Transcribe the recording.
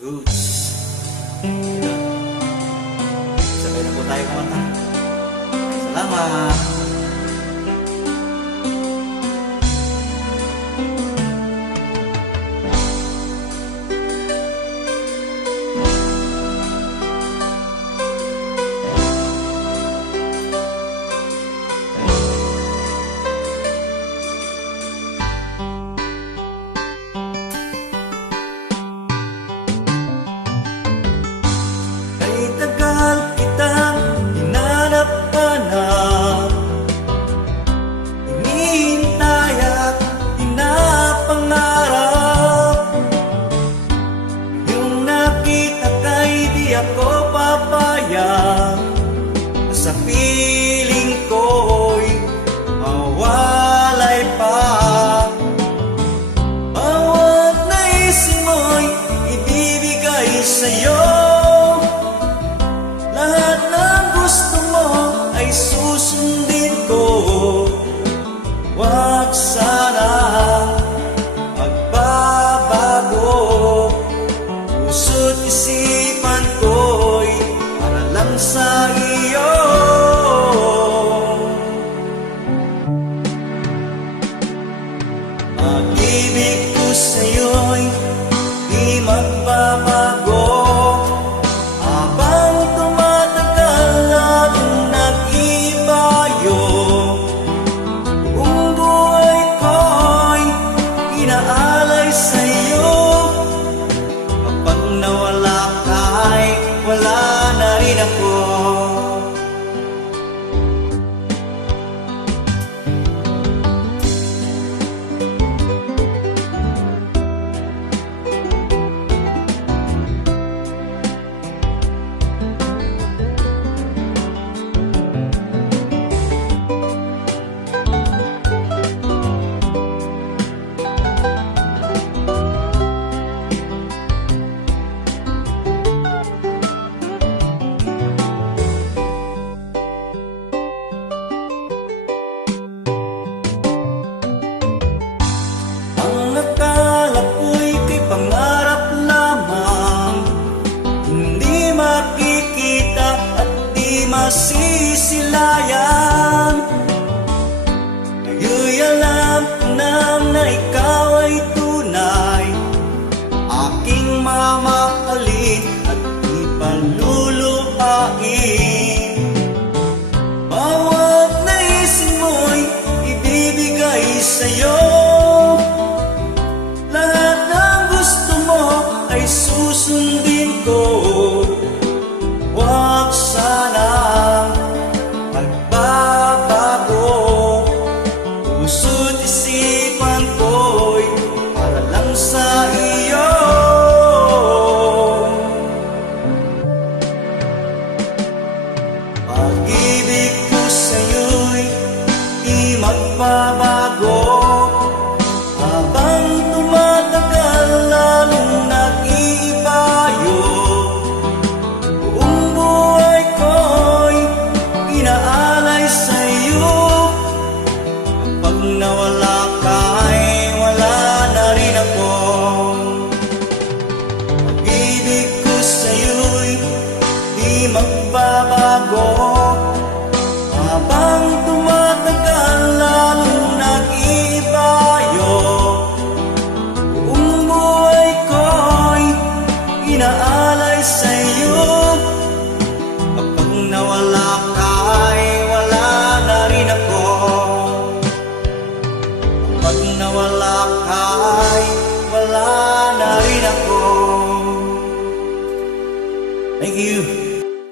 Goods. Ayun. Sabay na po tayo kumanta. Salamat! Ako papayag sa piling ko'y mawalay pa. Bawat naisin mo'y ibibigay sa'yo. Lahat ng gusto mo ay susundin ko. Huwag sanang magbabago. Puso't isipan ko'y para lang sa iyo. Pag-ibig ko sa'yo'y di magbabago. Habang tumatagal lalong nag-ibayo. Buong buhay ko'y inaalay sa'yo. Kapag nawala ka'y wala na rin ako. Ang akala ko'y kay pangarap lamang, hindi makikita at di masisilayan. Ngayon'y alam ko na ikaw ay tunay, aking mamahalin at di palulupain. Bawat naisin mo'y ibibigay sa'yo. Lahat ng gusto mo ay susundin ko. Huwag sanang magbabago. Puso't isipan ko'y para lang sa iyo. Pag-ibig ko sa'yo'y di magbabago. Habang tumatagal lalong nag-iibayo. Buong buhay ko'y inaalay sa'yo. Kapag nawala ka'y wala na rin ako. Pag-ibig ko sa'yo'y di magbabago. Habang tumatagal lalong nag-iibayo. Buong buhay ko'y inaalay sa'yo. Kapag nawala